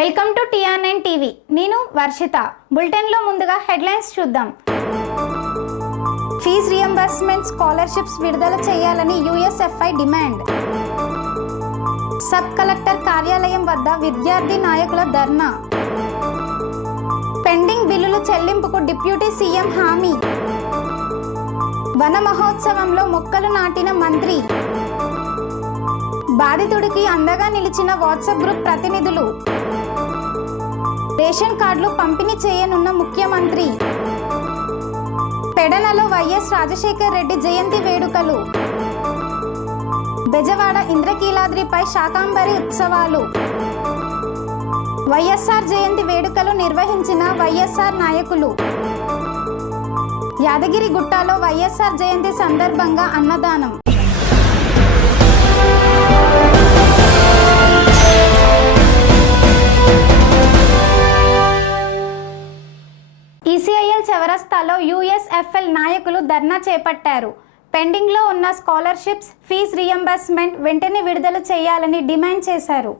Welcome to TR9 TV. నేను వర్షిత. బులెటిన్లో ముందుగా హెడ్లైన్స్ చూద్దాం. ఫీజ్ రియంబర్స్మెంట్ స్కాలర్షిప్స్ విడుదల చేయాలని USFI డిమాండ్. సబ్ కలెక్టర్ కార్యాలయం వద్ద విద్యార్థి నాయకుల ధర్నా. పెండింగ్ బిల్లులు చెల్లింపుకు డిప్యూటీ సీఎం హామీ. వన మహోత్సవంలో మొక్కలు నాటిన మంత్రి. బాధితుడికి అండగా నిలిచిన వాట్సాప్ గ్రూప్ ప్రతినిధులు. రేషన్ కార్డులు పంపిణీ చేయనున్న ముఖ్యమంత్రి. పెడనలో వైఎస్ రాజశేఖర్ రెడ్డి జయంతి వేడుకలు. బెజవాడ ఇంద్రకీలాద్రిపై శాకాంబరి ఉత్సవాలు. వైఎస్ఆర్ జయంతి వేడుకలు నిర్వహించిన వైఎస్ఆర్ నాయకులు. యాదగిరిగుట్టలో వైఎస్ఆర్ జయంతి సందర్భంగా అన్నదానం. ECIL చౌరస్తాలో USFL నాయకులు ధర్నా చేపట్టారు. పెండింగ్లో ఉన్న స్కాలర్షిప్స్ ఫీజ్ రియంబర్స్మెంట్ వెంటనే విడుదల చేయాలని డిమాండ్ చేశారు.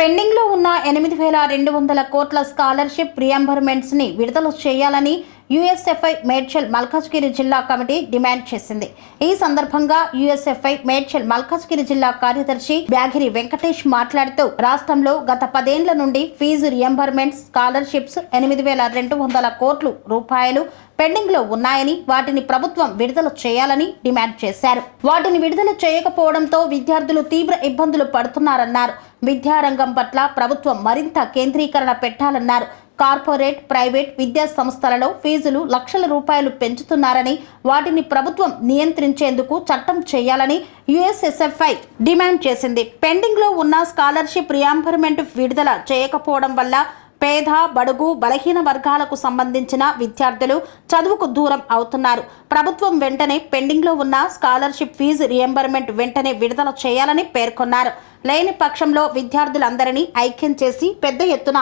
పెండింగ్లో ఉన్న 8,200 కోట్ల స్కాలర్షిప్ రియంబర్మెంట్స్ ని విడుదల చేయాలని USFI మేడ్చల్ మల్కాజ్గిరి జిల్లా కమిటీ డిమాండ్ చేసింది. ఈ సందర్భంగా USFI మేడ్చల్ మల్కాజ్గిరి జిల్లా కార్యదర్శి బ్యాగిరి వెంకటేష్ మాట్లాడుతూ రాష్ట్రంలో గత 10 ఏళ్ల నుండి ఫీజు రియంబర్మెంట్స్ స్కాలర్షిప్స్ 8,200 కోట్ల రూపాయలు పెండింగ్ లో ఉన్నాయని, వాటిని ప్రభుత్వం విడుదల చేయాలని డిమాండ్ చేశారు. వాటిని విడుదల చేయకపోవడంతో విద్యార్థులు తీవ్ర ఇబ్బందులు పడుతున్నారన్నారు. విద్యారంగం పట్ల ప్రభుత్వం మరింత కేంద్రీకరణ పెట్టాలన్నారు. కార్పొరేట్, ప్రైవేట్ విద్యా సంస్థలలో ఫీజులు లక్షల రూపాయలు పెంచుతున్నారని, వాటిని ప్రభుత్వం నియంత్రించేందుకు చట్టం చేయాలని USFI డిమాండ్ చేసింది. పెండింగ్ లో ఉన్న స్కాలర్షిప్ రియంబర్మెంట్ విడుదల చేయకపోవడం వల్ల పేద, బడుగు, బలహీన వర్గాలకు సంబంధించిన విద్యార్థులు చదువుకు దూరం అవుతున్నారు. ప్రభుత్వం వెంటనే పెండింగ్ లో ఉన్న స్కాలర్షిప్ ఫీజు రియంబర్మెంట్ వెంటనే విడుదల చేయాలని పేర్కొన్నారు. లేని పక్షంలో విద్యార్థులందరినీ ఐక్యం చేసి పెద్ద ఎత్తున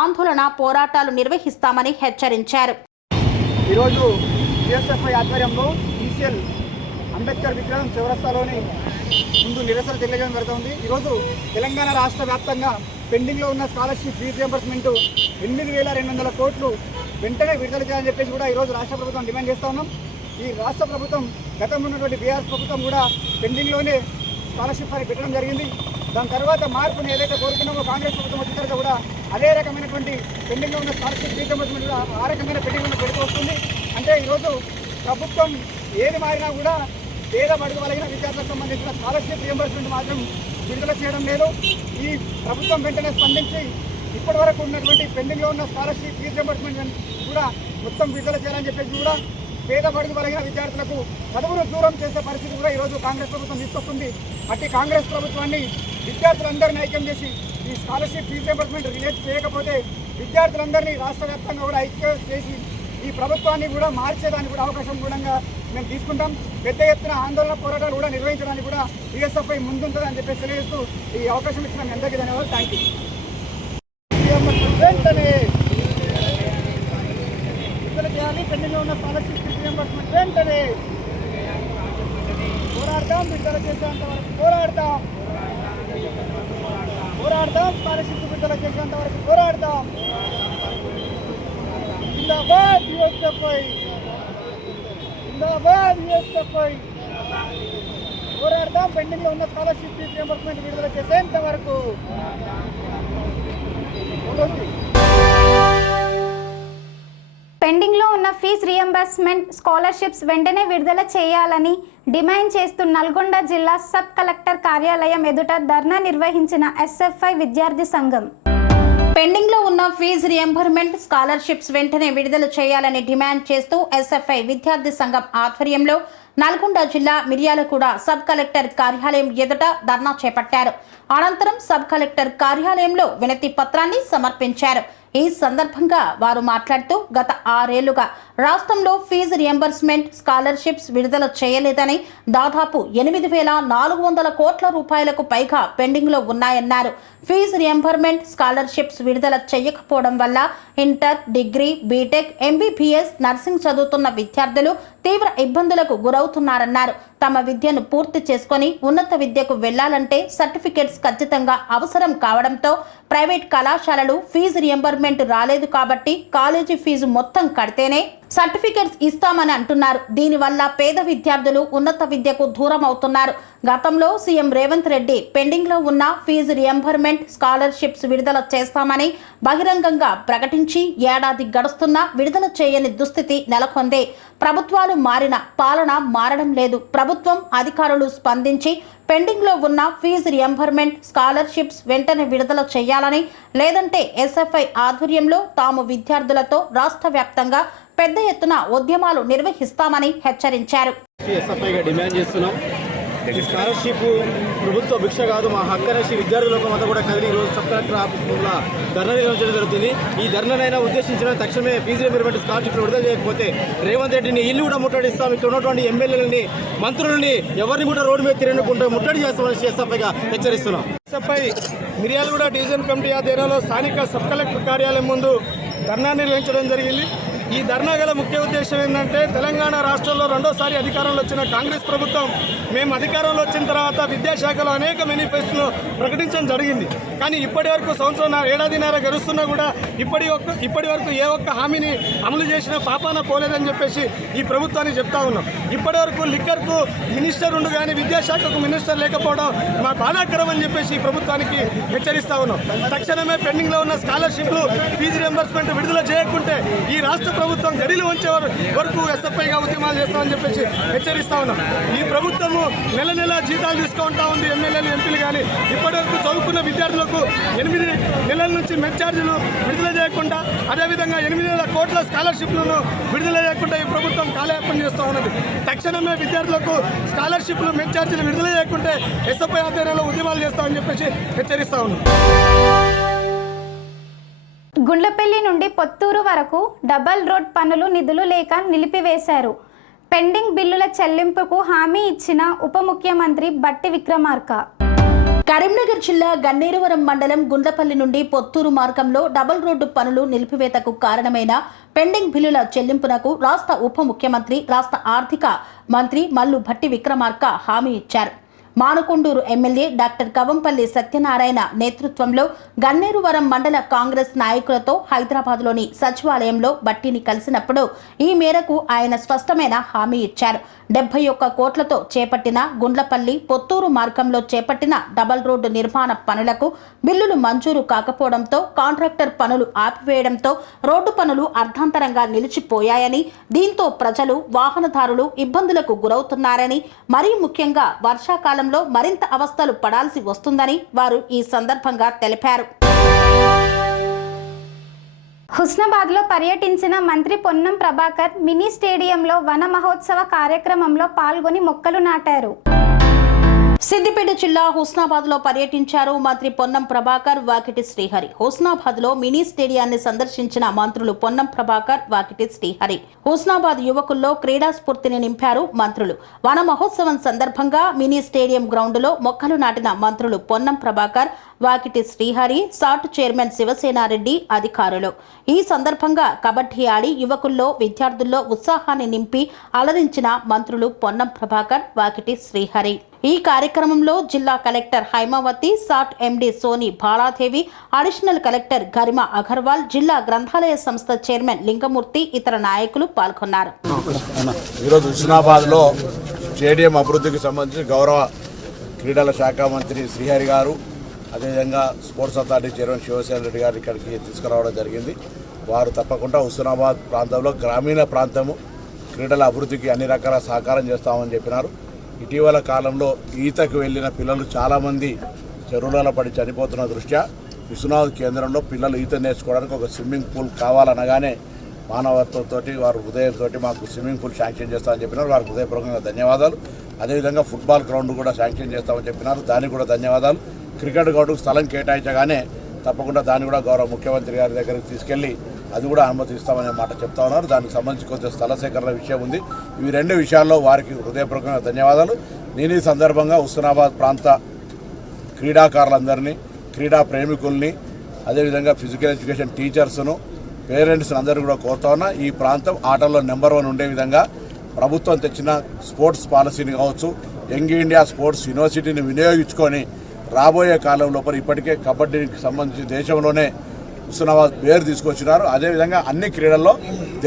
ఆందోళన, పోరాటాలు నిర్వహిస్తామని హెచ్చరించారు. ఈరోజు USFI ఆధ్వర్యంలో ECIL అంబేద్కర్ విగ్రహం చౌరస్తాలోని ముందు నిరసన తెలియజేయడం జరుగుతుంది. ఈరోజు తెలంగాణ రాష్ట్ర వ్యాప్తంగా పెండింగ్లో ఉన్న స్కాలర్షిప్ ఫీజు రియంబర్స్మెంట్ 8,200 కోట్లు వెంటనే విడుదల చేయాలని చెప్పేసి కూడా ఈరోజు రాష్ట్ర ప్రభుత్వం డిమాండ్ చేస్తూ ఉన్నాం. ఈ రాష్ట్ర ప్రభుత్వం గతంలో ఉన్నటువంటి BRS ప్రభుత్వం కూడా పెండింగ్లోనే స్కాలర్షిప్ అని పెట్టడం జరిగింది. దాని తర్వాత మార్పుని ఏదైతే కోరుకున్నామో కాంగ్రెస్ ప్రభుత్వం వచ్చిన తర్వాత కూడా అదే రకమైనటువంటి పెండింగ్లో ఉన్న స్కాలర్షిప్ ఫీజు రియంబర్స్మెంట్ కూడా ఆ రకమైన పెండింగ్ పెడుతూ వస్తుంది. అంటే ఈరోజు ప్రభుత్వం ఏది మారినా కూడా పేద బడుగు కలిగిన విద్యార్థులకు సంబంధించిన స్కాలర్షిప్ రియంబర్స్మెంట్ మాత్రం విడుదల చేయడం లేదు. ఈ ప్రభుత్వం వెంటనే స్పందించి ఇప్పటి వరకు ఉన్నటువంటి పెండింగ్లో ఉన్న స్కాలర్షిప్ ఫీజు రియంబర్స్మెంట్ కూడా మొత్తం విడుదల చేయాలని చెప్పేసి కూడా పేద బడుగు కలిగిన విద్యార్థులకు చదువును దూరం చేసే పరిస్థితి కూడా ఈరోజు కాంగ్రెస్ ప్రభుత్వం తీసుకొస్తుంది. అట్టి కాంగ్రెస్ ప్రభుత్వాన్ని విద్యార్థులందరినీ ఐక్యం చేసి ఈ స్కాలర్షిప్ ఫీజు రియంబర్స్మెంట్ రిలీజ్ చేయకపోతే విద్యార్థులందరినీ రాష్ట్ర వ్యాప్తంగా కూడా ఐక్యం చేసి ఈ ప్రభుత్వాన్ని కూడా మార్చేదానికి కూడా అవకాశం కూడా మేము తీసుకుంటాం. పెద్ద ఎత్తున ఆందోళన పోరాటాలు కూడా నిర్వహించడానికి కూడా USFI ముందుంటుందని చెప్పేసి తెలియజేస్తూ ఈ అవకాశం ఇచ్చిన మీ అందరికీ ధన్యవాదాలు. Thank you. వెంటనే విడుదల చేయాలి. పెండింగ్లో ఉన్న స్కాలర్షిప్ రియంబర్స్మెంట్ వెంటనే పోరాడతాం. విడుదల చేసేంత వరకు పోరాడతాం. స్కాలర్షిప్ విడుదల చేసేంత వరకు పోరాడతాం. జిందాబాద్ USFI, జిందాబాద్ USFI. పోరాడతాం. పెండింగ్లో ఉన్న స్కాలర్షిప్ ఫీజు రియంబర్స్మెంట్ విడుదల చేసేంత వరకు. పెండింగ్లో ఉన్న ఫీజ్ రియంబర్స్మెంట్ స్కాలర్షిప్స్ వెంటనే విడుదల చేయాలని డిమాండ్ చేస్తూ నల్గొండ జిల్లా సబ్ కలెక్టర్ కార్యాలయం ఎదుట ధర్నా నిర్వహించిన SFI విద్యార్థి సంఘం. పెండింగ్ లో ఉన్న ఫీజు రియంబర్మెంట్ స్కాలర్షిప్స్ వెంటనే విడుదల చేయాలని డిమాండ్ చేస్తూ SFI విద్యార్థి సంఘం ఆధ్వర్యంలో నల్గొండ జిల్లా మిర్యాలగూడ సబ్ కలెక్టర్ కార్యాలయం ఎదుట ధర్నా చేపట్టారు. అనంతరం సబ్ కలెక్టర్ కార్యాలయంలో వినతి పత్రాన్ని సమర్పించారు. ఈ సందర్భంగా వారు మాట్లాడుతూ గత 6 ఏళ్లుగా రాష్ట్రంలో ఫీజు రియంబర్స్మెంట్ స్కాలర్షిప్స్ విడుదల చేయలేదని, దాదాపు 8,400 కోట్ల రూపాయలకు పైగా పెండింగ్లో ఉన్నాయన్నారు. ఫీజు రియంబర్మెంట్ స్కాలర్షిప్స్ విడుదల చేయకపోవడం వల్ల inter, degree, BTech, MBBS, nursing చదువుతున్న విద్యార్థులు తీవ్ర ఇబ్బందులకు గురవుతున్నారన్నారు. తమ విద్యను పూర్తి చేసుకొని ఉన్నత విద్యకు వెళ్లాలంటే సర్టిఫికెట్స్ ఖచ్చితంగా అవసరం కావడంతో ప్రైవేట్ కళాశాలలు ఫీజు రియంబర్మెంట్ రాలేదు కాబట్టి కాలేజీ ఫీజు మొత్తం కడితేనే సర్టిఫికెట్స్ ఇస్తామని అంటున్నారు. దీనివల్ల పేద విద్యార్థులు ఉన్నత విద్యకు దూరం అవుతున్నారు. గతంలో సీఎం రేవంత్ రెడ్డి పెండింగ్ లో ఉన్న ఫీజు రియంబర్మెంట్ స్కాలర్షిప్స్ విడుదల చేస్తామని బహిరంగంగా ప్రకటించి ఏడాది గడుస్తున్నా విడుదల చేయని దుస్థితి నెలకొంది. ప్రభుత్వాలు మారిన పాలన మారడం లేదు. ప్రభుత్వం అధికారులు స్పందించి పెండింగ్ లో ఉన్న ఫీజు రియంబర్మెంట్ స్కాలర్షిప్స్ వెంటనే విడుదల చేయాలని, లేదంటే ఎస్ఎఫ్ఐ ఆధ్వర్యంలో తాము విద్యార్థులతో రాష్ట్ర వ్యాప్తంగా పెద్ద ఎత్తున ఉద్యమాలు నిర్వహిస్తామని హెచ్చరించారు. డిమాండ్ చేస్తున్నాం. ఈ స్కాలర్షిప్ ప్రభుత్వ భిక్ష కాదు, మా హక్కు అనేసి విద్యార్థులకు అంతా కూడా కదిలి ఈరోజు సబ్ కలెక్టర్ ఆఫీస్ ముందు ధర్నా నిర్వహించడం జరుగుతుంది. ఈ ధర్నానైనా ఉద్దేశించిన తక్షణమే ఫీజు రియంబర్మెంట్ స్కాలర్షిప్ విడుదల చేయకపోతే రేవంత్ రెడ్డిని ఇల్లు కూడా ముట్టడిస్తాం, ఇక్కడ ఉన్నటువంటి ఎమ్మెల్యేలని మంత్రులని ఎవరిని కూడా రోడ్డు మీద తిరగకుండా ముట్టడి చేస్తామని ఎస్ఎఫ్ఐగా హెచ్చరిస్తున్నాం. ఎస్ఎఫ్ఐ మిర్యాలగూడ డివిజన్ కమిటీ ఆధ్వర్యంలో స్థానిక సబ్ కలెక్టర్ కార్యాలయం ముందు ధర్నా నిర్వహించడం జరిగింది. ఈ ధర్నా గల ముఖ్య ఉద్దేశం ఏంటంటే తెలంగాణ రాష్ట్రంలో రెండోసారి అధికారంలో వచ్చిన కాంగ్రెస్ ప్రభుత్వం మేము అధికారంలో వచ్చిన తర్వాత విద్యాశాఖలో అనేక మేనిఫెస్టోలు ప్రకటించడం జరిగింది. కానీ ఇప్పటి వరకు సంవత్సరం ఏడాదిన్నర గడుస్తున్నా కూడా ఇప్పటి వరకు ఏ ఒక్క హామీని అమలు చేసిన పాపాన పోలేదని చెప్పేసి ఈ ప్రభుత్వానికి చెప్తా ఉన్నాం. ఇప్పటి వరకు లిక్కర్కు మినిస్టర్ ఉండు కానీ విద్యాశాఖకు మినిస్టర్ లేకపోవడం మా బాధాకరం అని చెప్పేసి ఈ ప్రభుత్వానికి హెచ్చరిస్తా ఉన్నాం. తక్షణమే పెండింగ్లో ఉన్న స్కాలర్షిప్లు ఫీజు రియంబర్స్మెంట్ విడుదల చేయకుంటే ఈ రాష్ట్ర ప్రభుత్వం గడిలు వంచే వరకు ఎస్ఎఫ్ఐగా ఉద్యమాలు చేస్తామని చెప్పేసి హెచ్చరిస్తా ఉన్నాం. ఈ ప్రభుత్వము నెల నెల జీతాలు తీసుకుంటా ఉంది, ఎమ్మెల్యేలు ఎంపీలు కానీ ఇప్పటివరకు చదువుకున్న విద్యార్థులకు 8 నెలల నుంచి మెస్ ఛార్జీలు విడుదల చేయకుండా, అదేవిధంగా 8,000 కోట్ల స్కాలర్షిప్లను విడుదల చేయకుండా ఈ ప్రభుత్వం కాలయాపన చేస్తూ ఉన్నది. తక్షణమే విద్యార్థులకు స్కాలర్షిప్లు మెస్ ఛార్జీలు విడుదల చేయకుంటే ఎస్ఎఫ్ఐ ఆధ్వర్యంలో ఉద్యమాలు చేస్తామని చెప్పేసి హెచ్చరిస్తా ఉన్నాం. గుండ్లపల్లి నుండి పొత్తూరు వరకు డబల్ రోడ్ పనులు నిధులు లేక నిలిపివేశారు. పెండింగ్ బిల్లుల చెల్లింపుకు హామీ ఇచ్చిన ఉప ముఖ్యమంత్రి బట్టి విక్రమార్క. కరీంనగర్ జిల్లా గన్నేరువరం మండలం గుండ్లపల్లి నుండి పొత్తూరు మార్గంలో డబుల్ రోడ్డు పనులు నిలిపివేతకు కారణమైన పెండింగ్ బిల్లుల చెల్లింపునకు రాష్ట్ర ఉప ముఖ్యమంత్రి, రాష్ట్ర ఆర్థిక మంత్రి మల్లు భట్టి విక్రమార్క హామీ ఇచ్చారు. మానుకొండూరు ఎమ్మెల్యే డాక్టర్ కవంపల్లి సత్యనారాయణ నేతృత్వంలో గన్నేరువరం మండల కాంగ్రెస్ నాయకులతో హైదరాబాద్లోని సచివాలయంలో బట్టిని కలిసినప్పుడు ఈ మేరకు ఆయన స్పష్టమైన హామీ ఇచ్చారు. 71 కోట్లతో చేపట్టిన గుండ్లపల్లి పొత్తూరు మార్గంలో చేపట్టిన డబల్ రోడ్డు నిర్మాణ పనులకు బిల్లులు మంజూరు కాకపోవడంతో కాంట్రాక్టర్ పనులు ఆపివేయడంతో రోడ్డు పనులు అర్ధాంతరంగా నిలిచిపోయాయని, దీంతో ప్రజలు, వాహనదారులు ఇబ్బందులకు గురవుతున్నారని, మరీ ముఖ్యంగా వర్షాకాలంలో మరింత అవస్థలు పడాల్సి వస్తుందని వారు ఈ సందర్భంగా తెలిపారు. హుస్నాబాద్లో పర్యటించిన మంత్రి పొన్నం ప్రభాకర్ మినీ స్టేడియంలో వన మహోత్సవ కార్యక్రమంలో పాల్గొని మొక్కలు నాటారు. సిద్దిపేట జిల్లా హుస్నాబాద్లో పర్యటించారు మంత్రి పొన్నం ప్రభాకర్, వాకిటి శ్రీహరి. హుస్నాబాద్లో మినీ స్టేడియాన్ని సందర్శించిన మంత్రులు పొన్నం ప్రభాకర్, వాకిటి శ్రీహరి. హుస్నాబాద్ యువకుల్లో క్రీడా స్ఫూర్తిని నింపారు మంత్రులు. వన మహోత్సవం సందర్భంగా మినీ స్టేడియం గ్రౌండ్లో మొక్కలు నాటిన మంత్రులు పొన్నం ప్రభాకర్, వాకిటి శ్రీహరి, సాట్ చైర్మన్ శివసేనారెడ్డి అధికారులు. ఈ సందర్భంగా కబడ్డీ ఆడి యువకుల్లో, విద్యార్థుల్లో ఉత్సాహాన్ని నింపి అలరించిన మంత్రులు పొన్నం ప్రభాకర్, వాకిటి శ్రీహరి. ఈ కార్యక్రమంలో జిల్లా కలెక్టర్ హైమావతి, సాట్ ఎండి సోని బాలాదేవి, అడిషనల్ కలెక్టర్ గరిమా అగర్వాల్, జిల్లా గ్రంథాలయ సంస్థ చైర్మన్ లింగమూర్తి, ఇతర నాయకులు పాల్గొన్నారు. ఈరోజు హుస్నాబాద్లో స్టేడియం అభివృద్ధికి సంబంధించి గౌరవ క్రీడల శాఖ మంత్రి శ్రీహరి గారు, అదేవిధంగా sports authority chairman Shivasena Reddy garu ఇక్కడికి తీసుకురావడం జరిగింది. వారు తప్పకుండా హుస్నాబాద్ ప్రాంతంలో గ్రామీణ ప్రాంతము క్రీడల అభివృద్ధికి అన్ని రకాల సహకారం చేస్తామని చెప్పినారు. ఇటీవల కాలంలో ఈతకు వెళ్ళిన పిల్లలు చాలామంది చెరువులలో పడి చనిపోతున్న దృష్ట్యా హుస్నాబాద్ కేంద్రంలో పిల్లలు ఈత నేర్చుకోవడానికి ఒక స్విమ్మింగ్ పూల్ కావాలనగానే మానవత్వంతో వారు హృదయంతో మాకు స్విమ్మింగ్ పూల్ శాంక్షన్ చేస్తామని చెప్పినారు. వారికి హృదయపూర్వకంగా ధన్యవాదాలు. అదేవిధంగా ఫుట్బాల్ గ్రౌండ్ కూడా శాంక్షన్ చేస్తామని చెప్పినారు, దానికి కూడా ధన్యవాదాలు. క్రికెట్ గ్రౌండ్కు స్థలం కేటాయించగానే తప్పకుండా దాన్ని కూడా గౌరవ ముఖ్యమంత్రి గారి దగ్గరికి తీసుకెళ్లి అది కూడా అనుమతిస్తామనే మాట చెప్తా ఉన్నారు. దానికి సంబంధించి కొంచెం స్థల సేకరణ విషయం ఉంది. ఇవి 2 విషయాల్లో వారికి హృదయపూర్వకంగా ధన్యవాదాలు. నేను ఈ సందర్భంగా హుస్నాబాద్ ప్రాంత క్రీడాకారులందరినీ, క్రీడా ప్రేమికుల్ని, అదేవిధంగా ఫిజికల్ ఎడ్యుకేషన్ టీచర్స్ను, పేరెంట్స్ని అందరినీ కూడా కోరుతా ఉన్నా ఈ ప్రాంతం ఆటల్లో నెంబర్ 1 ఉండే విధంగా ప్రభుత్వం తెచ్చిన స్పోర్ట్స్ పాలసీని కావచ్చు, యంగ్ ఇండియా స్పోర్ట్స్ యూనివర్సిటీని వినియోగించుకొని రాబోయే కాలం లోపల ఇప్పటికే కబడ్డీకి సంబంధించి దేశంలోనే హుస్నాబాద్ పేరు తీసుకొచ్చినారు. అదేవిధంగా అన్ని క్రీడల్లో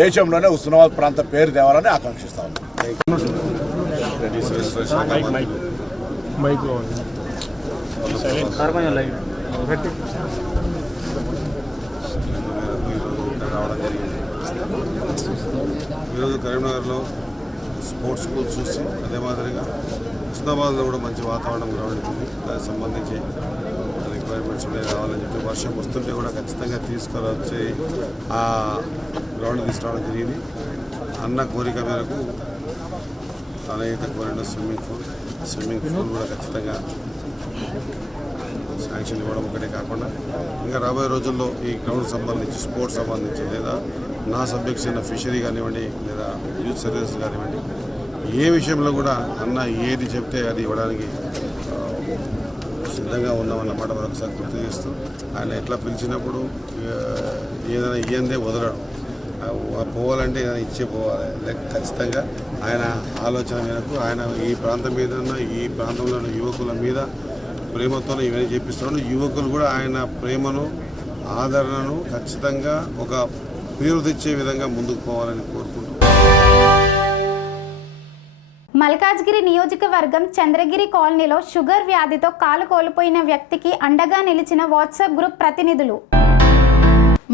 దేశంలోనే హుస్నాబాద్ ప్రాంత పేరు తేవాలని ఆకాంక్షిస్తా ఉన్నాం. ఈరోజు కరీంనగర్లో స్పోర్ట్స్ స్కూల్ చూసి అదే మాదిరిగా హుస్నాబాద్లో కూడా మంచి వాతావరణం గ్రౌండ్ ఉంది. దానికి సంబంధించి రిక్వైర్మెంట్స్ ఉన్నాయి రావాలని చెప్పి వర్షం వస్తుంటే కూడా ఖచ్చితంగా తీసుకురొచ్చి ఆ గ్రౌండ్ తీసుకురావడం జరిగింది. అన్న కోరిక మేరకు తనైతే కోరిన స్విమ్మింగ్ పూల్ కూడా ఖచ్చితంగా శాంక్షన్ ఇవ్వడం ఒకటే కాకుండా ఇంకా రాబోయే రోజుల్లో ఈ గ్రౌండ్ సంబంధించి స్పోర్ట్స్ సంబంధించి లేదా నా సబ్జెక్ట్స్ అయిన ఫిషరీ కానివ్వండి లేదా యూత్ సర్వీసెస్ కానివ్వండి ఏ విషయంలో కూడా అన్న ఏది చెప్తే అది ఇవ్వడానికి సిద్ధంగా ఉన్నామన్నమాట మరొకసారి గుర్తు చేస్తూ ఆయన ఎట్లా పిలిచినప్పుడు ఏదైనా ఇయ్యందే వదలడం, పోవాలంటే ఏదైనా ఇచ్చే పోవాలి. ఖచ్చితంగా ఆయన ఆలోచన మేరకు ఆయన ఈ ప్రాంతం మీద ఈ ప్రాంతంలో ఉన్న యువకుల మీద ప్రేమతో ఇవన్నీ చేపిస్తున్నాడు. యువకులు కూడా ఆయన ప్రేమను ఆదరణను ఖచ్చితంగా ఒక పేరు తెచ్చే విధంగా ముందుకు పోవాలని కోరుకుంటున్నాను. మల్కాజ్గిరి నియోజకవర్గం చంద్రగిరి కాలనీలో షుగర్ వ్యాధితో కాలు కోల్పోయిన వ్యక్తికి అండగా నిలిచిన వాట్సాప్ గ్రూప్ ప్రతినిధులు.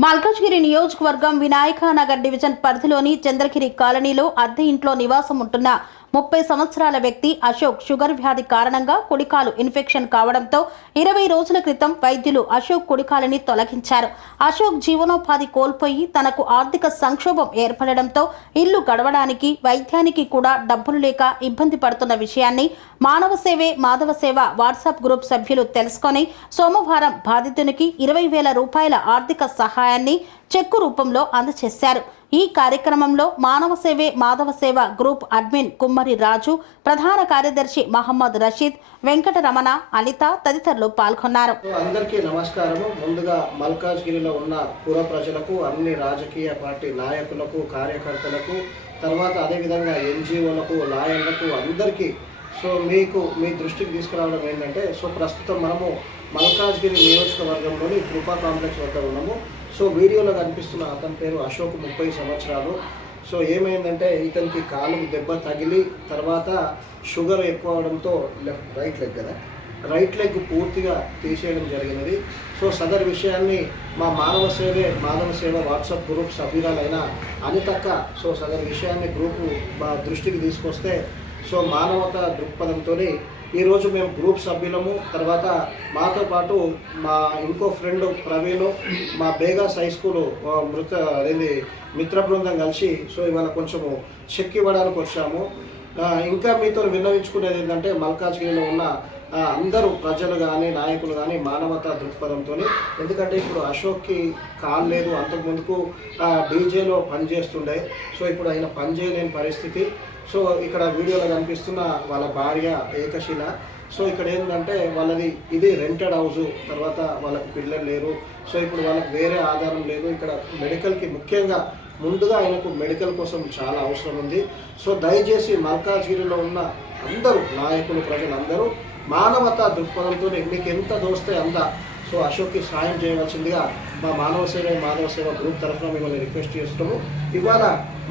మల్కాజ్గిరి నియోజకవర్గం వినాయక నగర్ డివిజన్ పరిధిలోని చంద్రగిరి కాలనీలో అద్దె ఇంట్లో నివాసం ఉంటున్న 30 సంవత్సరాల వ్యక్తి అశోక్ షుగర్ వ్యాధి కారణంగా కుడికాలు ఇన్ఫెక్షన్ కావడంతో 20 రోజుల క్రితం వైద్యులు అశోక్ కుడికాలని తొలగించారు. అశోక్ జీవనోపాధి కోల్పోయి తనకు ఆర్థిక సంక్షోభం ఏర్పడడంతో ఇల్లు గడవడానికి వైద్యానికి కూడా డబ్బులు లేక ఇబ్బంది పడుతున్న విషయాన్ని మానవ సేవే మాధవ సేవ వాట్సాప్ గ్రూప్ సభ్యులు తెలుసుకొని సోమవారం బాధితునికి 20,000 రూపాయల ఆర్థిక సహాయాన్ని చెక్కు రూపంలో అందజేశారు. ఈ కార్యక్రమంలో మానవ సేవే మాధవ సేవ గ్రూప్ అడ్మిన్ కుమ్మరి రాజు, ప్రధాన కార్యదర్శి మహమ్మద్ రషీద్, వెంకటరమణ, అనిత తదితరులు పాల్గొన్నారు. అందరికీ నమస్కారము. ముందుగా మల్కాజ్గిరిలో ఉన్న పుర ప్రజలకు, అన్ని రాజకీయ పార్టీ నాయకులకు, కార్యకర్తలకు, తర్వాత అదేవిధంగా ఎన్జిఓలకు, లాయర్లకు అందరికీ మీ దృష్టికి తీసుకురావడం ఏంటంటే ప్రస్తుతం మనము మల్కాజ్గిరి నియోజకవర్గంలోని కృపా కాంప్లెక్స్ వద్ద ఉన్నాము. వీడియోలో కనిపిస్తున్న అతని పేరు అశోక్, 30 సంవత్సరాలు. ఏమైందంటే ఇతనికి కాలు దెబ్బ తగిలి తర్వాత షుగర్ ఎక్కువ అవడంతో రైట్ లెగ్ పూర్తిగా తీసేయడం జరిగినది. సదరు విషయాన్ని మా మానవ సేవ వాట్సాప్ గ్రూప్ సభ్యురాలైన అనితక్క సదరు విషయాన్ని గ్రూపు మా దృష్టికి తీసుకొస్తే మానవతా దృక్పథంతో ఈరోజు మేము గ్రూప్ సభ్యులము, తర్వాత మాతో పాటు మా ఇంకో ఫ్రెండ్ ప్రవీణ్, మా బేగాస్ హై స్కూలు మిత్ర బృందం కలిసి ఇవాళ కొంచెము చెక్ ఇవ్వడానికి వచ్చాము. ఇంకా మీతో విన్నవించుకునేది ఏంటంటే మల్కాజ్గిరిలో ఉన్న అందరూ ప్రజలు కానీ నాయకులు కానీ మానవతా దృక్పథంతో, ఎందుకంటే ఇప్పుడు అశోక్కి కాలు లేదు, అంతకుముందుకు డీజేలో పనిచేస్తుండే. ఇప్పుడు ఆయన పనిచేయలేని పరిస్థితి. ఇక్కడ వీడియోలో కనిపిస్తున్న వాళ్ళ భార్య ఏకశిల. ఇక్కడ ఏంటంటే వాళ్ళది ఇది రెంటెడ్ హౌస్, తర్వాత వాళ్ళకి పిల్లలు లేరు. ఇప్పుడు వాళ్ళకి వేరే ఆధారం లేదు. ఇక్కడ మెడికల్కి ముఖ్యంగా ముందుగా ఆయనకు మెడికల్ కోసం చాలా అవసరం ఉంది. దయచేసి మల్కాజ్గిరిలో ఉన్న అందరూ నాయకులు, ప్రజలందరూ మానవతా దృక్పథంతో మీకు ఎంత దోస్తే అంత అశోక్కి సాయం చేయవలసిందిగా మా మాధవ సేవ గ్రూప్ తరఫున మిమ్మల్ని రిక్వెస్ట్ చేస్తున్నాము. ఇవాళ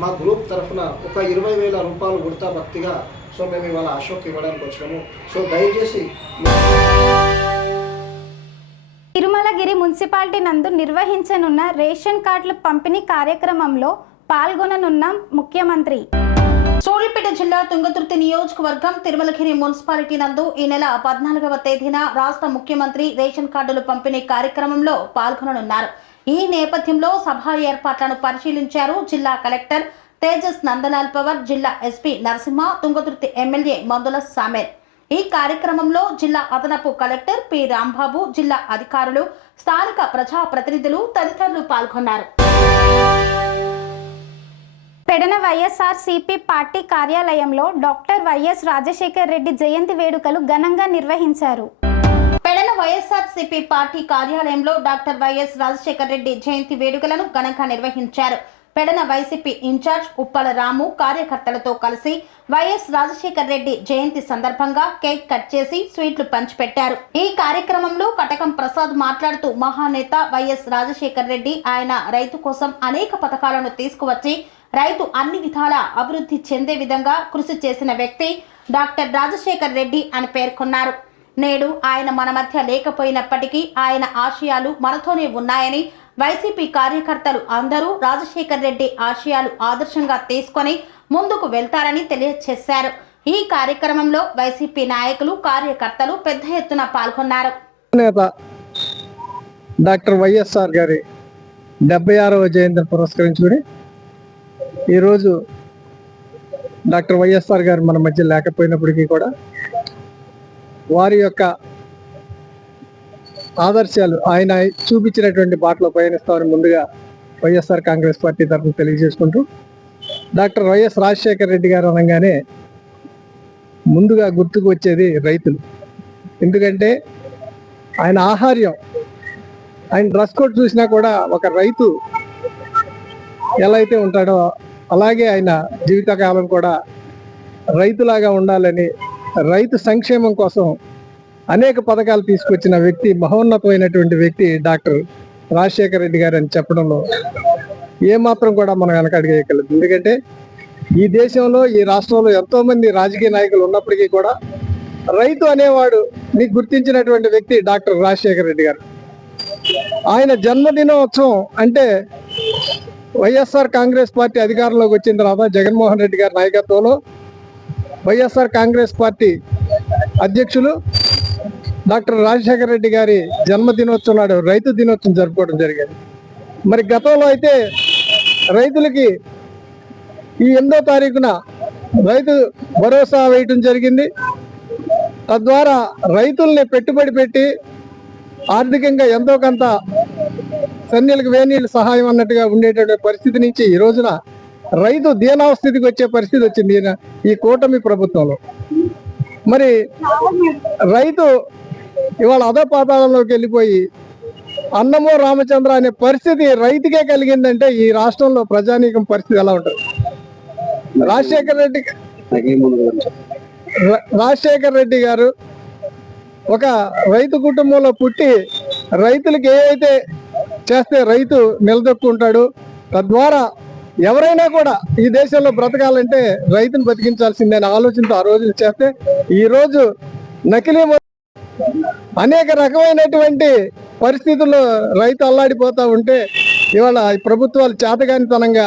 మా గ్రూప్ తరఫున ఒక 20,000 రూపాయలు ఉడతా భక్తిగా మేము ఇవాళ అశోక్ ఇవ్వడానికి వచ్చినాము. దయచేసి తిరుమలగిరి మున్సిపాలిటీ నందు నిర్వహించనున్న రేషన్ కార్డుల పంపిణీ కార్యక్రమంలో పాల్గొననున్న ముఖ్యమంత్రి. సూర్యాపేట జిల్లా తుంగతుర్తి నియోజకవర్గం తిరుమలగిరి మున్సిపాలిటీ నందు ఈ నెల 14వ తేదీన రాష్ట్ర ముఖ్యమంత్రి రేషన్ కార్డులు పంపిణీ కార్యక్రమంలో పాల్గొననున్నారు. ఈ నేపథ్యంలో సభా ఏర్పాట్లను పరిశీలించారు జిల్లా కలెక్టర్ తేజస్ నందలాల్ పవర్, జిల్లా ఎస్పీ నరసింహ, తుంగతుర్తి ఎమ్మెల్యే మందుల సామెర్. ఈ కార్యక్రమంలో జిల్లా అదనపు కలెక్టర్ పి రాంబాబు, జిల్లా అధికారులు, స్థానిక ప్రజాప్రతినిధులు తదితరులు పాల్గొన్నారు. పెడన వైఎస్ఆర్సీపీ పార్టీ కార్యాలయంలో డాక్టర్ వైఎస్ రాజశేఖర్ రెడ్డి జయంతి వేడుకలు ఘనంగా నిర్వహించారు. పెడన వైఎస్ఆర్సీపీ పార్టీ కార్యాలయంలో డాక్టర్ వైఎస్ రాజశేఖర్ రెడ్డి జయంతి వేడుకలను ఘనంగా నిర్వహించారు. పెడన వైసీపీ ఇన్ఛార్జ్ ఉప్పల రాము కార్యకర్తలతో కలిసి వైఎస్ రాజశేఖర్ రెడ్డి జయంతి సందర్భంగా కేక్ కట్ చేసి స్వీట్లు పంచిపెట్టారు. ఈ కార్యక్రమంలో కటకం ప్రసాద్ మాట్లాడుతూ మహానేత వైఎస్ రాజశేఖర్ రెడ్డి ఆయన రైతు కోసం అనేక పథకాలను తీసుకువచ్చి రైతు అన్ని విధాల అభివృద్ధి చెందే విధంగా కృషి చేసిన వ్యక్తి డాక్టర్ రాజశేఖర్ రెడ్డి అని పేర్కొన్నారు. నేడు ఆయన మన మధ్య లేకపోయినప్పటికీ ఆయన ఆశయాలు మనతోనే ఉన్నాయని వైసీపీ కార్యకర్తలు అందరూ రాజశేఖర్ రెడ్డి ఆశయాలు ఆదర్శంగా తీసుకొని ముందుకు వెళ్తారని తెలియజేశారు. ఈ కార్యక్రమంలో వైసీపీ నాయకులు కార్యకర్తలు పెద్ద ఎత్తున పాల్గొన్నారు. డాక్టర్ వైఎస్ఆర్ గారి 76వ జయంతిని పురస్కరించుకుని ఈరోజు డాక్టర్ వైఎస్ఆర్ గారు మన మధ్య లేకపోయినప్పటికీ కూడా వారి యొక్క ఆదర్శాలు ఆయన చూపించినటువంటి బాటలో పయనిస్తామని ముందుగా వైఎస్ఆర్ కాంగ్రెస్ పార్టీ తరఫున తెలియజేసుకుంటూ, డాక్టర్ వైఎస్ రాజశేఖర్ రెడ్డి గారు అనగానే ముందుగా గుర్తుకు వచ్చేది రైతులు. ఎందుకంటే ఆయన ఆహార్యం, ఆయన డ్రెస్ కోడ్ చూసినా కూడా ఒక రైతు ఎలా అయితే ఉంటాడో అలాగే ఆయన జీవితకాలం కూడా రైతులాగా ఉండాలని, రైతు సంక్షేమం కోసం అనేక పథకాలు తీసుకొచ్చిన వ్యక్తి, మహోన్నతమైనటువంటి వ్యక్తి డాక్టర్ రాజశేఖర్ రెడ్డి గారు అని చెప్పడంలో ఏమాత్రం కూడా మనం వెనకడిగేయగలదు. ఎందుకంటే ఈ దేశంలో, ఈ రాష్ట్రంలో ఎంతో మంది రాజకీయ నాయకులు ఉన్నప్పటికీ కూడా రైతు అనేవాడు నీకు గుర్తించినటువంటి వ్యక్తి డాక్టర్ రాజశేఖర్ రెడ్డి గారు. ఆయన జన్మదినోత్సవం అంటే వైఎస్ఆర్ కాంగ్రెస్ పార్టీ అధికారంలోకి వచ్చిన తర్వాత జగన్మోహన్ రెడ్డి గారి నాయకత్వంలో వైఎస్ఆర్ కాంగ్రెస్ పార్టీ అధ్యక్షులు డాక్టర్ రాజశేఖర్ రెడ్డి గారి జన్మదినోత్సవం నాడు రైతు దినోత్సవం జరుపుకోవడం జరిగింది. మరి గతంలో అయితే రైతులకి ఈ 8వ తారీఖున రైతు భరోసా వేయటం జరిగింది. తద్వారా రైతుల్ని పెట్టుబడి పెట్టి ఆర్థికంగా ఎంతో కొంత సన్నీళ్ళకి వేనీళ్ళు సహాయం అన్నట్టుగా ఉండేటువంటి పరిస్థితి నుంచి ఈ రోజున రైతు దీనావస్థితికి వచ్చే పరిస్థితి వచ్చింది ఈ కూటమి ప్రభుత్వంలో. మరి రైతు ఇవాళ అధపాతాళంలోకి వెళ్ళిపోయి అన్నమో రామచంద్ర అనే పరిస్థితి రైతుకే కలిగిందంటే ఈ రాష్ట్రంలో ప్రజానీకం పరిస్థితి ఎలా ఉంటుంది? రాజశేఖర్ రెడ్డి గారు ఒక రైతు కుటుంబంలో పుట్టి రైతులకు ఏదైతే చేస్తే రైతు నిలదొక్కుంటాడు, తద్వారా ఎవరైనా కూడా ఈ దేశంలో బ్రతకాలంటే రైతును బతికించాల్సిందే అనే ఆలోచనతో ఆ రోజులు చేస్తే ఈ రోజు నకిలీ అనేక రకమైనటువంటి పరిస్థితుల్లో రైతు అల్లాడిపోతా ఉంటే ఇవాళ ప్రభుత్వాలు చేతగానితనంగా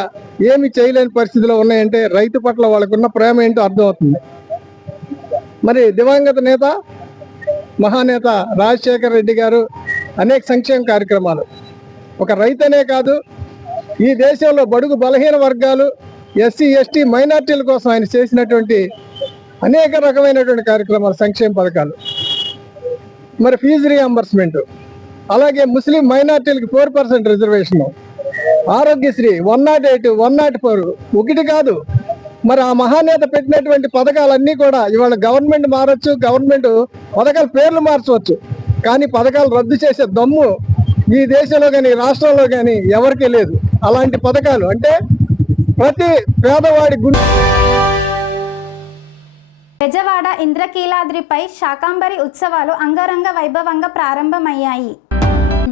ఏమి చేయలేని పరిస్థితిలో ఉన్నాయంటే రైతు పట్ల వాళ్ళకున్న ప్రేమ ఏంటో అర్థమవుతుంది. మరి దివంగత నేత, మహానేత రాజశేఖర్ రెడ్డి గారు అనేక సంక్షేమ కార్యక్రమాలు ఒక రైతనే కాదు, ఈ దేశంలో బడుగు బలహీన వర్గాలు, ఎస్సీ ఎస్టీ మైనార్టీల కోసం ఆయన చేసినటువంటి అనేక రకమైనటువంటి కార్యక్రమాలు, సంక్షేమ పథకాలు. మరి ఫీజు రీఎంబర్స్మెంట్, అలాగే ముస్లిం మైనార్టీలకు 4% రిజర్వేషన్, ఆరోగ్యశ్రీ 108, 104 ఒకటి కాదు. మరి ఆ మహానేత పెట్టినటువంటి పథకాలన్నీ కూడా ఇవాళ గవర్నమెంట్ మారచ్చు, గవర్నమెంట్ పథకాల పేర్లు మార్చవచ్చు, కానీ పథకాలు రద్దు చేసే దమ్ము ఈ దేశంలో కానీ రాష్ట్రంలో కానీ ఎవరికీ లేదు. అలాంటి పథకాలు అంటే ప్రతి పేదవాడి బెజవాడ ఇంద్రకీలాద్రిపై శాకాంబరి ఉత్సవాలు అంగరంగ వైభవంగా ప్రారంభమయ్యాయి.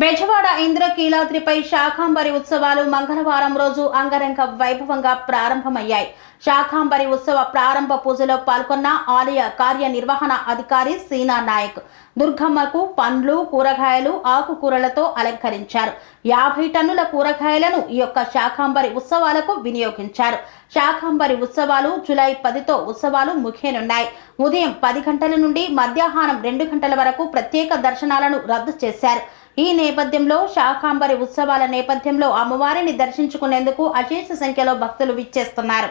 బెజవాడ ఇంద్రకీలాద్రిపై శాకాంబరి ఉత్సవాలు మంగళవారం రోజు అంగరంగ వైభవంగా ప్రారంభమయ్యాయి. శాకాంబరి ఉత్సవ ప్రారంభ పూజలో పాల్గొన్న ఆలయ కార్యనిర్వహణ అధికారి సీనా నాయక్ దుర్గమ్మకు పండ్లు, కూరగాయలు, ఆకుకూరలతో అలంకరించారు. 50 టన్నుల కూరగాయలను ఈ యొక్క శాకాంబరి ఉత్సవాలకు వినియోగించారు. శాకాంబరి ఉత్సవాలు జూలై 10తో ఉత్సవాలు ముగియనున్నాయి. ఉదయం 10 గంటల నుండి మధ్యాహ్నం 2 గంటల వరకు ప్రత్యేక దర్శనాలను రద్దు చేశారు. ఈ నేపథ్యంలో శాకాంబరి ఉత్సవాల నేపథ్యంలో అమ్మవారిని దర్శించుకునేందుకు అశేష సంఖ్యలో భక్తులు విచ్చేస్తున్నారు.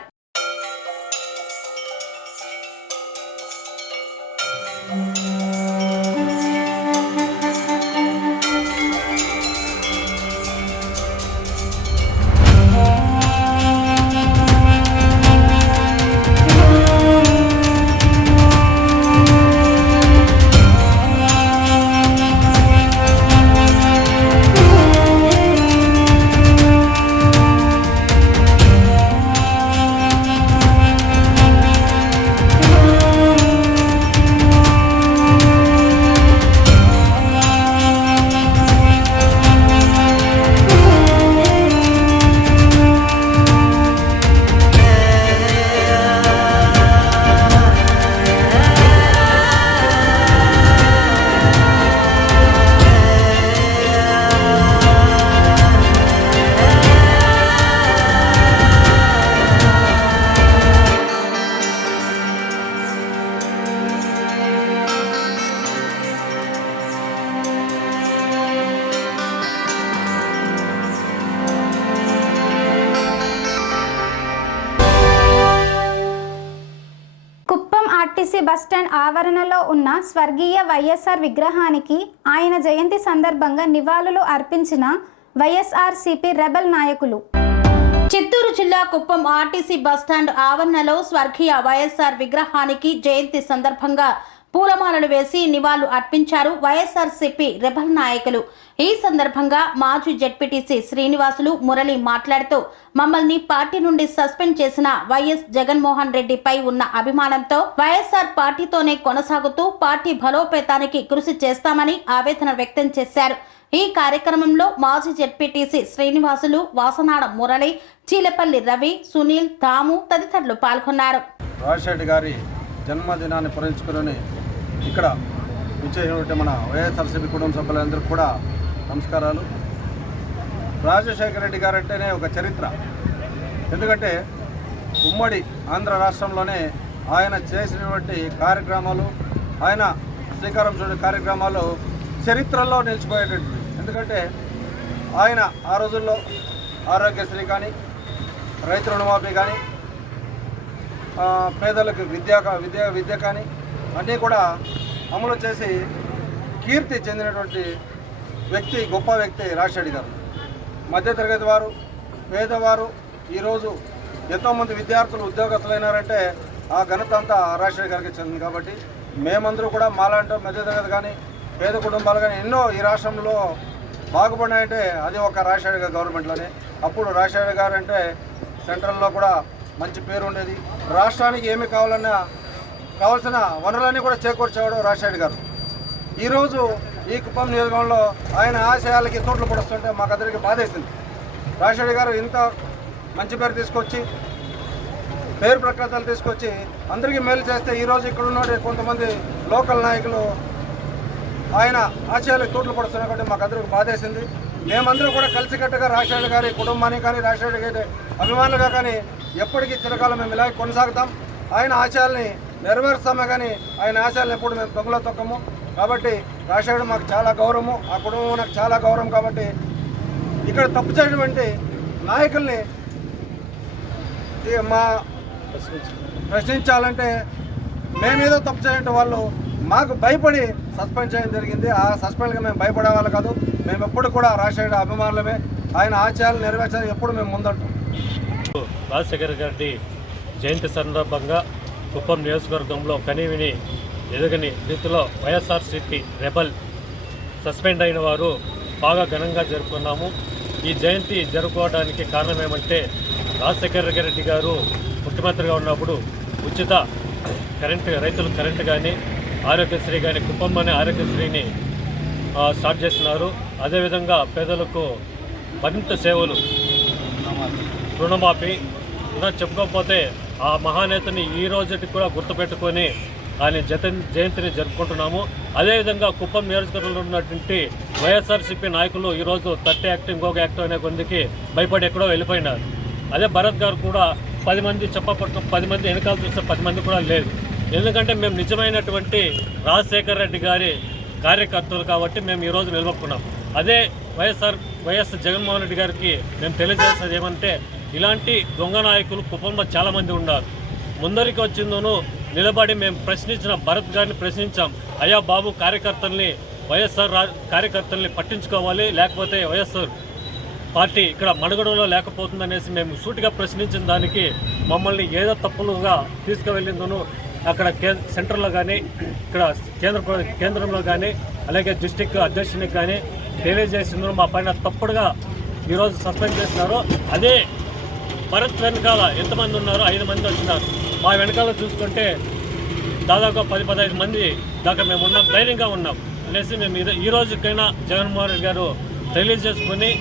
ఆర్టీసీ బస్టాండ్ ఆవరణలో ఉన్న స్వర్గీయ వైఎస్ఆర్ విగ్రహానికి ఆయన జయంతి సందర్భంగా నివాళులు అర్పించిన వైఎస్ఆర్సీపీ రెబల్ నాయకులు. చిత్తూరు జిల్లా కుప్పం ఆర్టీసీ బస్టాండ్ ఆవరణలో స్వర్గీయ వైఎస్ఆర్ విగ్రహానికి జయంతి సందర్భంగా పూలమాలలు వేసి నివాళులు అర్పించారు వైఎస్ఆర్సీపీ రెబల్ నాయకులు. ఈ సందర్భంగా మాజీ జెడ్పీటీసీ శ్రీనివాసులు మురళి మాట్లాడుతూ మమ్మల్ని పార్టీ నుండి సస్పెండ్ చేసిన వైఎస్ జగన్మోహన్ రెడ్డిపై ఉన్న అభిమానంతో వైఎస్ఆర్ పార్టీతోనే కొనసాగుతూ పార్టీ బలోపేతానికి కృషి చేస్తామని ఆవేదన వ్యక్తం చేశారు. ఈ కార్యక్రమంలో మాజీ జెడ్పీటీసీ శ్రీనివాసులు, వాసనాడ మురళి, చీలపల్లి రవి, సునీల్, తాము తదితరులు పాల్గొన్నారు. రాజశేఖర్ గారి జన్మదినాన్ని పురస్కరించుకుని ఇక్కడ విచ్చేసినటువంటి మన వైఎస్ఆర్సీపీ కుటుంబ సభ్యులందరికీ కూడా నమస్కారాలు. రాజశేఖర రెడ్డి గారు అంటేనే ఒక చరిత్ర. ఎందుకంటే ఉమ్మడి ఆంధ్ర రాష్ట్రంలోనే ఆయన చేసినటువంటి కార్యక్రమాలు, ఆయన శ్రీకారం చుట్టిన కార్యక్రమాలు చరిత్రలో నిలిచిపోయేటటువంటి. ఎందుకంటే ఆయన ఆ రోజుల్లో ఆరోగ్యశ్రీ కానీ, రైతు రుణమాఫీ కానీ, పేదలకు విద్య కానీ అన్నీ కూడా అమలు చేసి కీర్తి చెందినటువంటి వ్యక్తి, గొప్ప వ్యక్తి రాజశేఖర్ గారు. మధ్యతరగతి వారు, పేదవారు ఈరోజు ఎంతోమంది విద్యార్థులు ఉద్యోగస్తులైనారంటే ఆ ఘనత అంతా రాజశేఖర్ గారికి చెందింది. కాబట్టి మేమందరూ కూడా మాలాంటి మధ్యతరగతి కానీ, పేద కుటుంబాలు కానీ ఎన్నో ఈ రాష్ట్రంలో బాగుపడినాయంటే అది ఒక రాజశేఖర్ గారి గవర్నమెంట్లోనే. అప్పుడు రాజశేఖర్ గారు అంటే సెంట్రల్లో కూడా మంచి పేరు ఉండేది. రాష్ట్రానికి ఏమి కావాల్సిన వనరులన్నీ కూడా చేకూర్చేవాడు రాజశేఖర్ గారు. ఈరోజు ఈ కుప్పం నియోజకవర్గంలో ఆయన ఆశయాలకి తోట్లు పడుతుంటే మాకు అందరికీ బాధేసింది. రాజశేఖర్ గారు ఇంత మంచి పేరు తీసుకొచ్చి, పేరు ప్రఖ్యాతలు తీసుకొచ్చి అందరికీ మేలు చేస్తే ఈరోజు ఇక్కడ ఉన్న కొంతమంది లోకల్ నాయకులు ఆయన ఆశయాలకు తోట్లు పడుతున్నారు కాబట్టి మాకు అందరికీ బాధేసింది. మేమందరూ కూడా కలిసికట్టుగా రాజశేఖర్ గారి కుటుంబానికి కానీ, రాజశేఖర్ గారి అభిమానులుగా కానీ ఎప్పటికీ చిరకాలం మేము ఇలాగే కొనసాగుతాం. ఆయన ఆశయాల్ని నెరవేరుస్తామే కానీ ఆయన ఆశయాలను ఎప్పుడు మేము దొంగలో తొక్కము. కాబట్టి రాజశేఖర్ మాకు చాలా గౌరవము, ఆ కుటుంబం నాకు చాలా గౌరవం. కాబట్టి ఇక్కడ తప్పు చేయటువంటి నాయకుల్ని ప్రశ్నించాలంటే మేమేదో తప్పు చేయడం వాళ్ళు మాకు భయపడి సస్పెండ్ చేయడం జరిగింది. ఆ సస్పెండ్గా మేము భయపడే వాళ్ళు కాదు. మేము ఎప్పుడు కూడా రాజశేఖర్ అభిమానులమే. ఆయన ఆశయాలు నెరవేర్చాలని ఎప్పుడు మేము ముందంటాం. రాజశేఖర్ గారి జయంతి సందర్భంగా కుప్పం నియోజకవర్గంలో కనీవిని ఎదగని రీతిలో వైఎస్ఆర్సీపీ రెబల్ సస్పెండ్ అయిన వారు బాగా ఘనంగా జరుపుకున్నాము. ఈ జయంతి జరుపుకోవడానికి కారణం ఏమంటే రాజశేఖర రెడ్డి గారు ముఖ్యమంత్రిగా ఉన్నప్పుడు ఉచిత రైతులకు కరెంటు కానీ, ఆరోగ్యశ్రీ కానీ, కుప్పంలోనే ఆరోగ్యశ్రీని స్టార్ట్ చేస్తున్నారు. అదేవిధంగా పేదలకు మరింత సేవలు, రుణమాఫీ చెప్పుకోకపోతే ఆ మహానేతని ఈ రోజుకి కూడా గుర్తుపెట్టుకొని ఆయన జయంతిని జరుపుకుంటున్నాము. అదేవిధంగా కుప్పం నియోజకవర్గంలో ఉన్నటువంటి వైఎస్ఆర్సీపీ నాయకులు ఈరోజు 30 యాక్ట్ ఇంకొక యాక్ట్ అనే కొందికి భయపడి ఎక్కడో వెళ్ళిపోయినారు. అదే భరత్ గారు కూడా 10 మంది చెప్పపట్నం 10 మంది వెనకాల చూస్తే 10 మంది కూడా లేదు. ఎందుకంటే మేము నిజమైనటువంటి రాజశేఖర రెడ్డి గారి కార్యకర్తలు కాబట్టి మేము ఈరోజు నిలబడుకున్నాం. అదే వైఎస్ జగన్మోహన్ రెడ్డి గారికి మేము తెలియజేసేది ఏమంటే ఇలాంటి దొంగ నాయకులు కుప్పంలో చాలామంది ఉన్నారు. ముందరికి వచ్చిందోనూ నిలబడి మేము ప్రశ్నించిన భరత్ గారిని ప్రశ్నించాం. అయ్యా బాబు, వైఎస్ఆర్ కార్యకర్తల్ని పట్టించుకోవాలి, లేకపోతే వైఎస్ఆర్ పార్టీ ఇక్కడ మనుగడలో లేకపోతుందనేసి మేము సూటిగా ప్రశ్నించిన దానికి మమ్మల్ని ఏదో తప్పులుగా తీసుకువెళ్ళిందోనూ అక్కడ సెంటర్లో కానీ, ఇక్కడ కేంద్రంలో కానీ, అలాగే డిస్టిక్ అధ్యక్షునికి కానీ తెలియజేసిందో మా పైన తప్పుడుగా ఈరోజు సస్పెండ్ చేసినారు. అదే భరత్ వెనకాల ఎంతమంది ఉన్నారో 5 మంది వచ్చినారు. మా వెనకాల చూసుకుంటే దాదాపు 10-15 మంది దాకా మేము ఉన్నాం, ధైర్యంగా ఉన్నాం అనేసి మేము ఈ రోజుకైనా జగన్మోహన్ రెడ్డి గారు తెలియజేసుకుని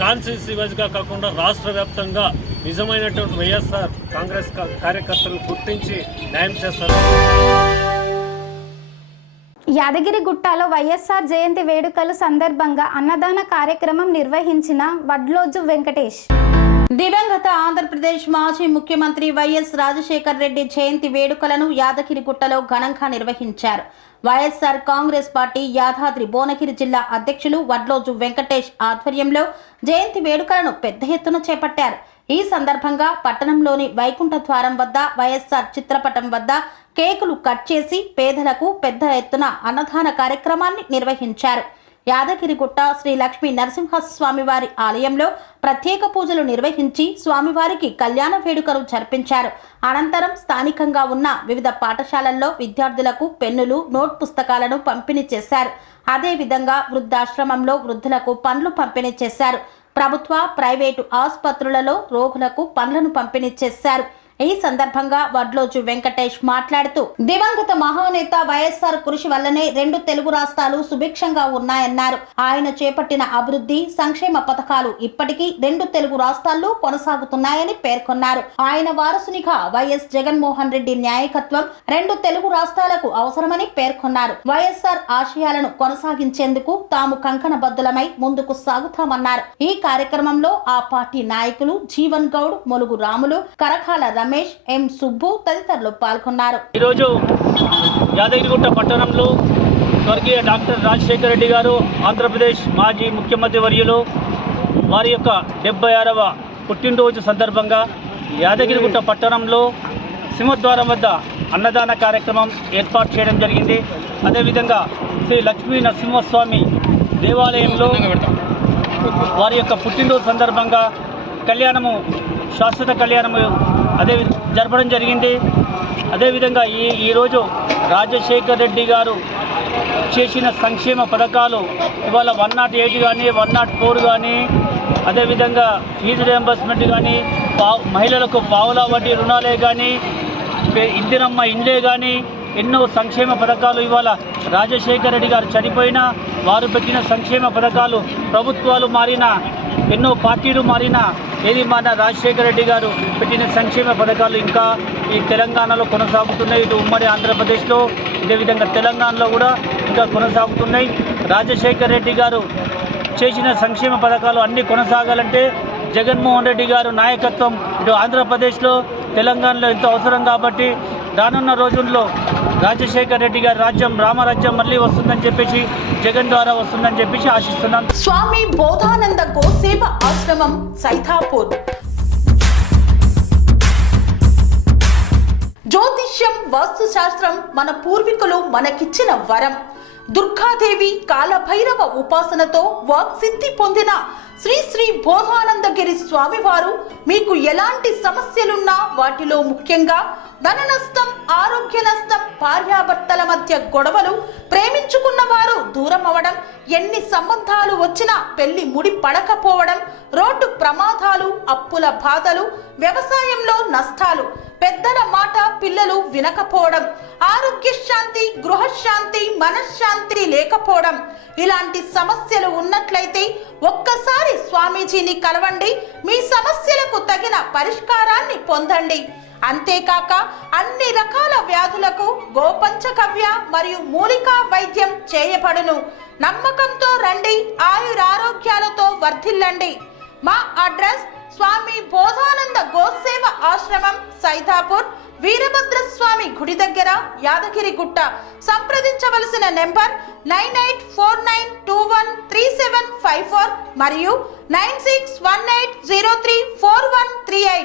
కాన్స్టిట్యూన్సీ వైజ్గా కాకుండా రాష్ట్ర వ్యాప్తంగా నిజమైనటువంటి వైఎస్ఆర్ కాంగ్రెస్ కార్యకర్తలు గుర్తించి న్యాయం చేస్తారు. యాదగిరిగుట్టలో వైఎస్ఆర్ జయంతి వేడుకల సందర్భంగా అన్నదాన కార్యక్రమం నిర్వహించిన వడ్లోజు వెంకటేష్. దివంగత ఆంధ్రప్రదేశ్ మాజీ ముఖ్యమంత్రి వైఎస్ రాజశేఖర్ రెడ్డి జయంతి వేడుకలను యాదగిరిగుట్టలో ఘనంగా నిర్వహించారు. వైఎస్ఆర్ కాంగ్రెస్ పార్టీ యాదాద్రి భువనగిరి జిల్లా అధ్యక్షులు వడ్లోజు వెంకటేష్ ఆధ్వర్యంలో జయంతి వేడుకలను పెద్ద ఎత్తున చేపట్టారు. ఈ సందర్భంగా పట్టణంలోని వైకుంఠ ద్వారం వద్ద వైఎస్ఆర్ చిత్రపటం వద్ద కేకులు కట్ చేసి పేదలకు పెద్ద ఎత్తున అన్నదాన కార్యక్రమాన్ని నిర్వహించారు. యాదగిరిగుట్ట శ్రీ లక్ష్మీ నరసింహస్వామివారి ఆలయంలో ప్రత్యేక పూజలు నిర్వహించి స్వామివారికి కళ్యాణ వేడుకలు జరిపించారు. అనంతరం స్థానికంగా ఉన్న వివిధ పాఠశాలల్లో విద్యార్థులకు పెన్నులు, నోట్ పుస్తకాలను పంపిణీ చేశారు. అదేవిధంగా వృద్ధాశ్రమంలో వృద్ధులకు పండ్లు పంపిణీ చేశారు. ప్రభుత్వ, ప్రైవేటు ఆసుపత్రులలో రోగులకు పండ్లను పంపిణీ చేశారు. ఈ సందర్భంగా వడ్లోజు వెంకటేష్ మాట్లాడుతూ దివంగత మహానేత వైఎస్ఆర్ కృషి వల్లనే 2 తెలుగు రాష్ట్రాలు సుభిక్షంగా ఉన్నాయన్నారు. ఆయన చేపట్టిన అభివృద్ధి, సంక్షేమ పథకాలు ఇప్పటికీ 2 తెలుగు రాష్ట్రాల్లో కొనసాగుతున్నాయని పేర్కొన్నారు. ఆయన వారసునిగా వైఎస్ జగన్మోహన్ రెడ్డి నాయకత్వం 2 తెలుగు రాష్ట్రాలకు అవసరమని పేర్కొన్నారు. వైఎస్ఆర్ ఆశయాలను కొనసాగించేందుకు తాము కంకణబద్దులమై ముందుకు సాగుతామన్నారు. ఈ కార్యక్రమంలో ఆ పార్టీ నాయకులు జీవన్ గౌడ్, మొలుగు రాములు, కరకాల రమేష్, ఎం సుబ్బు తదితరులు పాల్గొన్నారు. ఈరోజు యాదగిరిగుట్ట పట్టణంలో స్వర్గీయ డాక్టర్ రాజశేఖర రెడ్డి గారు, ఆంధ్రప్రదేశ్ మాజీ ముఖ్యమంత్రి వర్యులు, వారి యొక్క 76వ పుట్టినరోజు సందర్భంగా యాదగిరిగుట్ట పట్టణంలో సింహద్వారం వద్ద అన్నదాన కార్యక్రమం ఏర్పాటు చేయడం జరిగింది. అదేవిధంగా శ్రీ లక్ష్మీ నరసింహస్వామి దేవాలయంలో వారి యొక్క పుట్టినరోజు సందర్భంగా కళ్యాణము, శాశ్వత కళ్యాణము అదే జరపడం జరిగింది. అదేవిధంగా ఈరోజు రాజశేఖర రెడ్డి గారు చేసిన సంక్షేమ పథకాలు ఇవాళ 108 కానీ 104 కానీ, అదేవిధంగా ఫీజు రియంబర్స్మెంట్ కానీ, మహిళలకు పావులా వడ్డీ రుణాలే కానీ, ఇందిరమ్మ ఇండ్లే కానీ, ఎన్నో సంక్షేమ పథకాలు ఇవాళ రాజశేఖర రెడ్డి గారు చనిపోయినా వారు పెట్టిన సంక్షేమ పథకాలు, ప్రభుత్వాలు మారినా, ఎన్నో పార్టీలు మారినా, ఏది మన రాజశేఖర రెడ్డి గారు పెట్టిన సంక్షేమ పథకాలు ఇంకా ఈ తెలంగాణలో కొనసాగుతున్నాయి. ఇటు ఉమ్మడి ఆంధ్రప్రదేశ్లో, ఇదేవిధంగా తెలంగాణలో కూడా ఇంకా కొనసాగుతున్నాయి. రాజశేఖర రెడ్డి గారు చేసిన సంక్షేమ పథకాలు అన్నీ కొనసాగాలంటే జగన్మోహన్ రెడ్డి గారు నాయకత్వం ఇటు ఆంధ్రప్రదేశ్లో, తెలంగాణలో ఎంతో అవసరం. కాబట్టి రానున్న రోజుల్లో రాజశేఖర రెడ్డి గారి రాజ్యం, రామరాజ్యం మళ్ళీ వస్తుందని చెప్పేసి, జగన్ ద్వారా వస్తుందని చెప్పేసి ఆశిస్తున్నాం. స్వామి బోధానంద గోసేవ ఆశ్రమం, సైథాపూర్. జ్యోతిష్యం, వాస్తుశాస్త్రం మన పూర్వీకులు మనకిచ్చిన వరం. దుర్గాదేవి, కాలభైరవ ఉపాసనతో వాక్సిద్ధి పొందిన శ్రీ శ్రీ బోధానందగిరి స్వామివారు మీకు ఎలాంటి సమస్యలున్నా, వాటిలో ముఖ్యంగా ధన నష్టం, ఆరోగ్య నష్టం, భార్యాభర్తల మధ్య గొడవలు, ప్రేమించుకున్న వారు దూరం అవడం, ఎన్ని సంబంధాలు వచ్చినా పెళ్లి ముడి పడకపోవడం, రోడ్డు ప్రమాదాలు, అప్పుల బాధలు, వ్యవసాయంలో నష్టాలు, పెద్దల మాట పిల్లలు వినకపోవడం, ఆరోగ్య శాంతి, గృహశాంతి, మనశ్శాంతి లేకపోవడం, ఇలాంటి సమస్యలు ఉన్నట్లయితే ఒక్కసారి స్వామీజీని కలవండి. మీ సమస్యలకు తగిన పరిష్కారాన్ని పొందండి. అంతేకాక అన్ని రకాల వ్యాధులకు గోపంచకవ్య మరియు మూలికా వైద్యం చేయబడును. నమ్మకంతో రండి, ఆయురారోగ్యాలతో వర్ధిల్లండి. మా అడ్రస్ స్వామి బోధానంద గోసేవ ఆశ్రమం, సైథాపూర్, వీరభద్రస్వామి గుడి దగ్గర, యాదగిరిగుట్ట. సంప్రదించవలసిన నెంబర్ 9849213754 మరియు 9618034138.